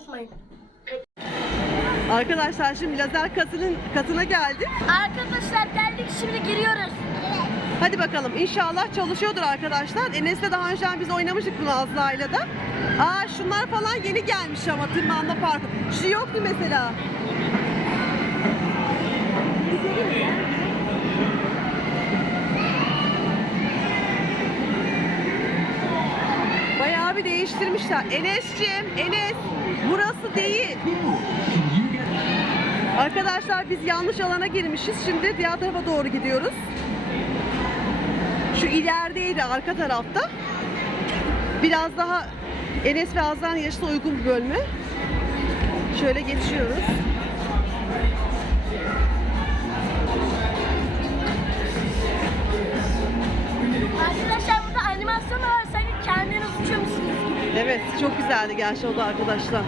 unutmayın. Arkadaşlar şimdi lazer katının katına geldik. Arkadaşlar geldik şimdi giriyoruz. Hadi bakalım inşallah çalışıyordur arkadaşlar. Enes'le daha önce biz oynamıştık bunu Azra'yla da. Aa şunlar falan yeni gelmiş ama tırmanma parkı. Şu yoktu mesela. Bir değiştirmişler. Enes'ciğim, Enes burası değil. Arkadaşlar biz yanlış alana girmişiz. Şimdi diğer tarafa doğru gidiyoruz. Şu ilerideydi arka tarafta. Biraz daha Enes ve Azra'nın yaşına uygun bir bölme. Şöyle geçiyoruz. Arkadaşlar burada animasyon var. Sanki kendiniz uçuyormuşsunuz gibi. Evet çok güzeldi gerçi o da arkadaşlar.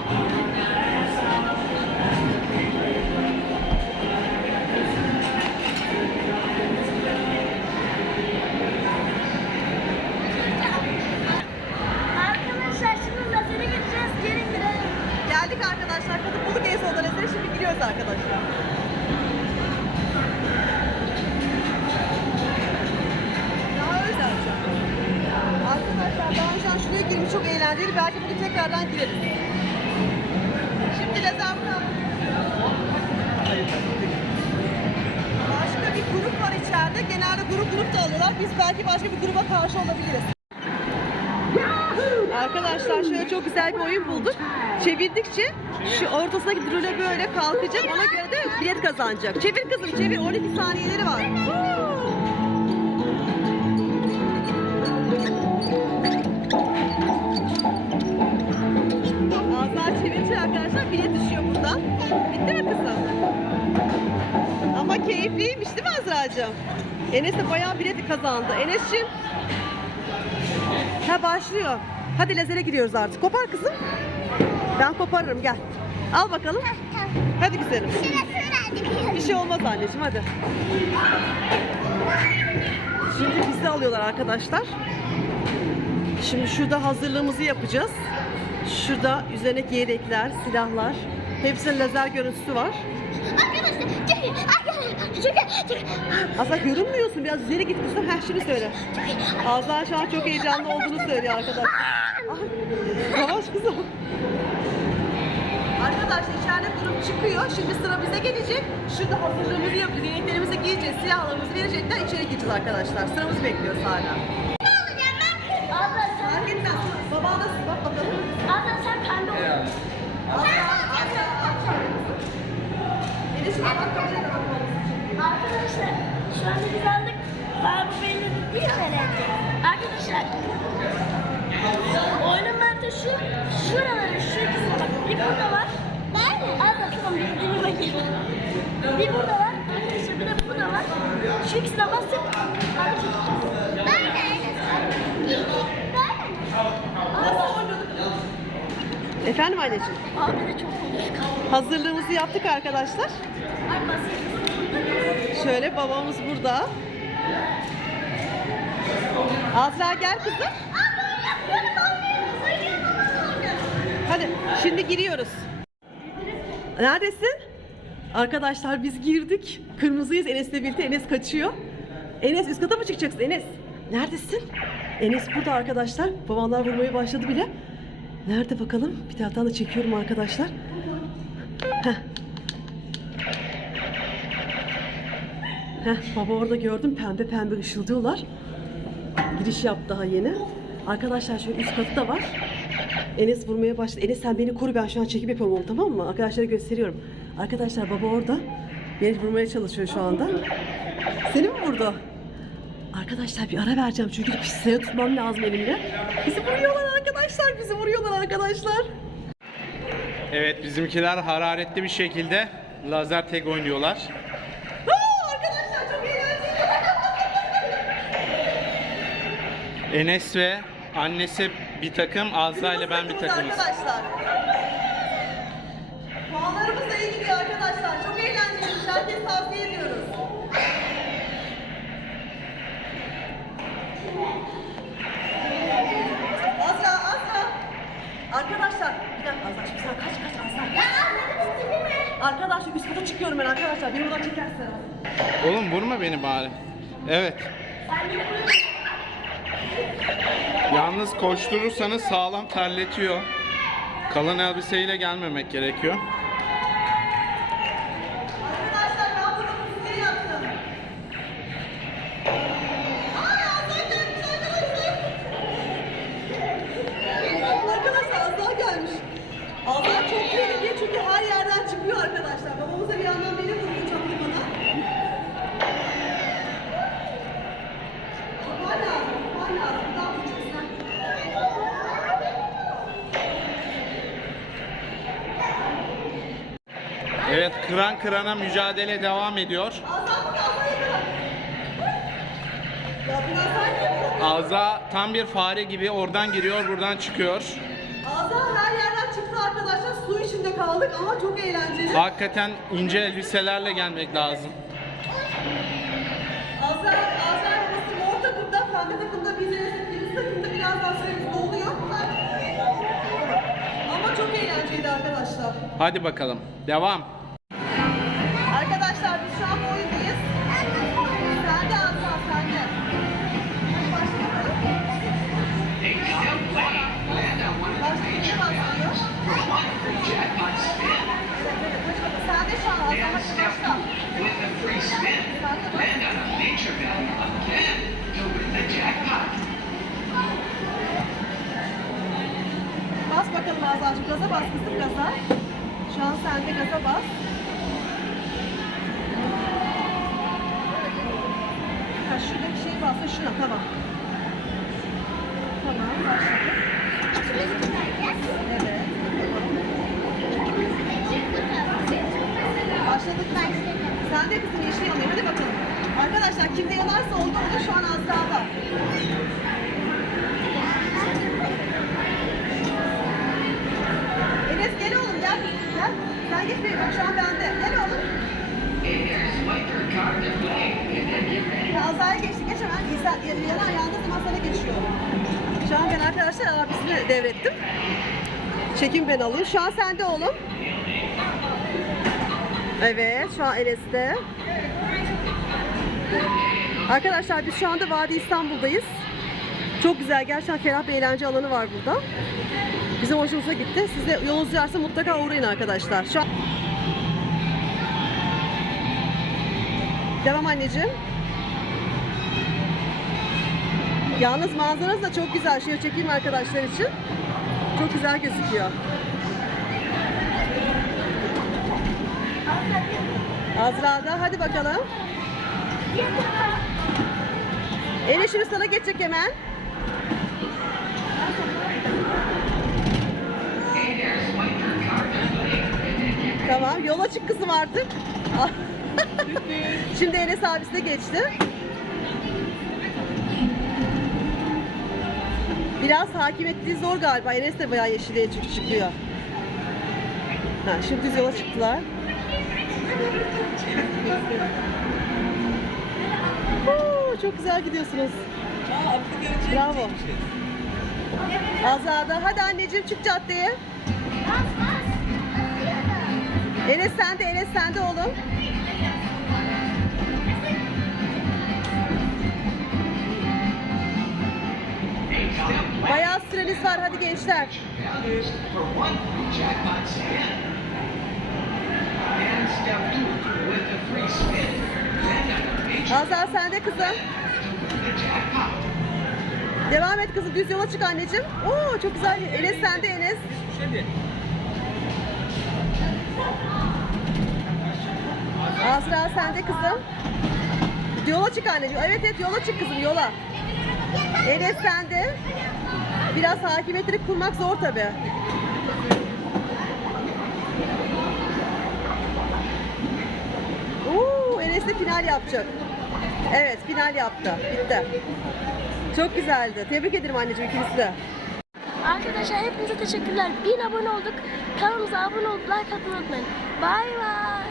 Tekrardan gireriz. Şimdi bırak. Başka bir grup var içeride. Genelde grup grup da alıyorlar. Biz belki başka bir gruba karşı olabiliriz. Arkadaşlar şöyle çok güzel bir oyun bulduk. Çevirdikçe şu ortasındaki drone böyle kalkacak. Ona göre de bilet kazanacak. Çevir kızım çevir. 12 saniyeleri var. Bilet düşüyor buradan. Bitti mi kızım? Ama keyifliymiş değil mi Azra'cığım? Enes de bayağı bilet kazandı. Enes'ciğim Ha başlıyor. Hadi lazere gidiyoruz artık. Kopar kızım. Ben koparırım gel. Al bakalım. Hadi güzelim. Bir şey olmaz anneciğim hadi. Şimdi bizi alıyorlar arkadaşlar. Şimdi şurada hazırlığımızı yapacağız. Şurada üzerindeki yedekler, silahlar. Hepsinin lazer görüntüsü var. Arkadaşlar çekil. Arkadaşlar. Çekil. Aslında görünmüyorsun. Biraz ileri git kızım. Ha şimdi söyle. Azra şu an çok heyecanlı olduğunu söylüyor arkadaşlar. Yavaş kızım. Arkadaşlar içeride grup çıkıyor. Şimdi sıra bize gelecek. Şurada hazırlığımızı yapacağız. Yeleklerimizi giyeceğiz. Silahlarımızı verecekler. İçeri gireceğiz arkadaşlar. Sıramızı bekliyoruz hala. Burada var. Ben mi? Abla tamam bir dur bakayım. Bir burada var. Arkadaşlar bir de bu da var. Şu ikisine bastık. Ben de. Efendim anneciğim. Abi de çok konuşkan. Hazırlığımızı yaptık arkadaşlar. Şöyle babamız burada. Azra gel kızım. Hadi şimdi giriyoruz. Neredesin? Arkadaşlar biz girdik. Kırmızıyız Enes'le birlikte. Enes kaçıyor. Enes üst kata mı çıkacaksın Enes? Neredesin? Enes burada arkadaşlar. Babamlar vurmaya başladı bile. Nerede bakalım? Bir taraftan da çekiyorum arkadaşlar. Heh. Heh, baba orada gördüm pembe pembe ışıldıyorlar. Giriş yaptı daha yeni. Arkadaşlar şöyle üst katı da var. Enes vurmaya başladı. Enes sen beni koru ben şu an çekim yapıyorum onu tamam mı? Arkadaşlara gösteriyorum. Arkadaşlar baba orada. Beni vurmaya çalışıyor şu anda. Seni mi vurdu? Arkadaşlar bir ara vereceğim çünkü pisteye tutmam lazım elimle. Bizi vuruyorlar arkadaşlar. Bizi vuruyorlar arkadaşlar. Evet bizimkiler hararetli bir şekilde lazer tag oynuyorlar. Aa, arkadaşlar çok eğlenceli. Enes ve annesi bir takım, Azra ile ben bir takımız. Arkadaşlar. Puanlarımız da iyi gidiyor arkadaşlar. Çok eğlenceli. Herkes tavsiye ediyoruz. Azra, Azra. Arkadaşlar, bir dakika Azra. Şimdi sen kaç kaç Arkadaşlar üst kata çıkıyorum ben arkadaşlar. Beni buradan çekersen. Oğlum vurma beni bari. Evet. Yalnız koşturursanız sağlam terletiyor. Kalın elbiseyle gelmemek gerekiyor. Arkadaşlar ben burada pisliği yaptım. Ay Azra gelmiş arkadaşlar. Arkadaşlar Azra gelmiş. Azra çok tehlikeli çünkü her yerden çıkıyor arkadaşlar. Babamız da bir yandan beni vuruyor çaktı bana. Tutman lazım, tutman lazım. Daha küçüksün. Evet kıran kırana mücadele devam ediyor. Azra biraz tam bir fare gibi oradan giriyor buradan çıkıyor. Azra her yerden çıktı arkadaşlar. Su içinde kaldık ama çok eğlenceli. Hakikaten ince elbiselerle gelmek lazım. Azra, Azra babası mor takımda, pembe takımda, biz kırmızı takımda birazdan süremiz doluyor. Ama çok eğlenceliydi arkadaşlar. Hadi bakalım. Devam. Bakalım Azra'cığım. Gaza bas kızım gaza. Şu an sen de gaza bas. Ha şurada bir şey bassa şuna tamam. Tamam başladık. Evet. Başladık? Sen de kızım yeşil yanıyor. Hadi bakalım. Arkadaşlar kimde yanarsa oldu olur. Şu an Azra'da. Enes Yanan yandığı zaman sana geçiyor. Şu an ben arkadaşlar abisini devrettim. Çekim ben alayım. Şu an sende oğlum. Evet. Şu an Enes'te. Arkadaşlar biz şu anda Vadi İstanbul'dayız. Çok güzel. Gerçekten ferah bir eğlence alanı var burada. Bizim hoşumuza gitti. Siz de yolunuz düşerse mutlaka uğrayın arkadaşlar. Şu an... Devam anneciğim. Yalnız manzaranız da çok güzel. Şöyle çekeyim arkadaşlar için. Çok güzel gözüküyor. Azra'da hadi bakalım. Ele şimdi sana geçecek hemen. Tamam yola çık kızım artık. Şimdi Enes abisine geçti. Biraz hakimiyetliği zor galiba. Enes de bayağı yeşile çık- çıkıyor. Ha, şimdi düz yola çıktılar. Oo, çok güzel gidiyorsunuz. Bravo. Azada. Hadi anneciğim çık caddeye. Enes sende, Enes sende oğlum. Bayağı süreniz var hadi gençler. Values for one jackpot spin. And step two, with a free spin, land on a nature Azar sende kızım. Devam et kızım düz yola çık anneciğim. Oo çok güzel. Enes sende Enes. Azra sende kızım. Yola çık anneciğim. Evet evet yola çık kızım yola. Enes sende. Biraz hakimiyetini kurmak zor tabi. Oo, Enes de final yapacak. Evet final yaptı. Bitti. Çok güzeldi. Tebrik ederim anneciğim ikinizi de. Arkadaşlar hepinize teşekkürler. 1000 abone olduk. Kanalımıza abone olup like atmayı unutmayın. Bay bay.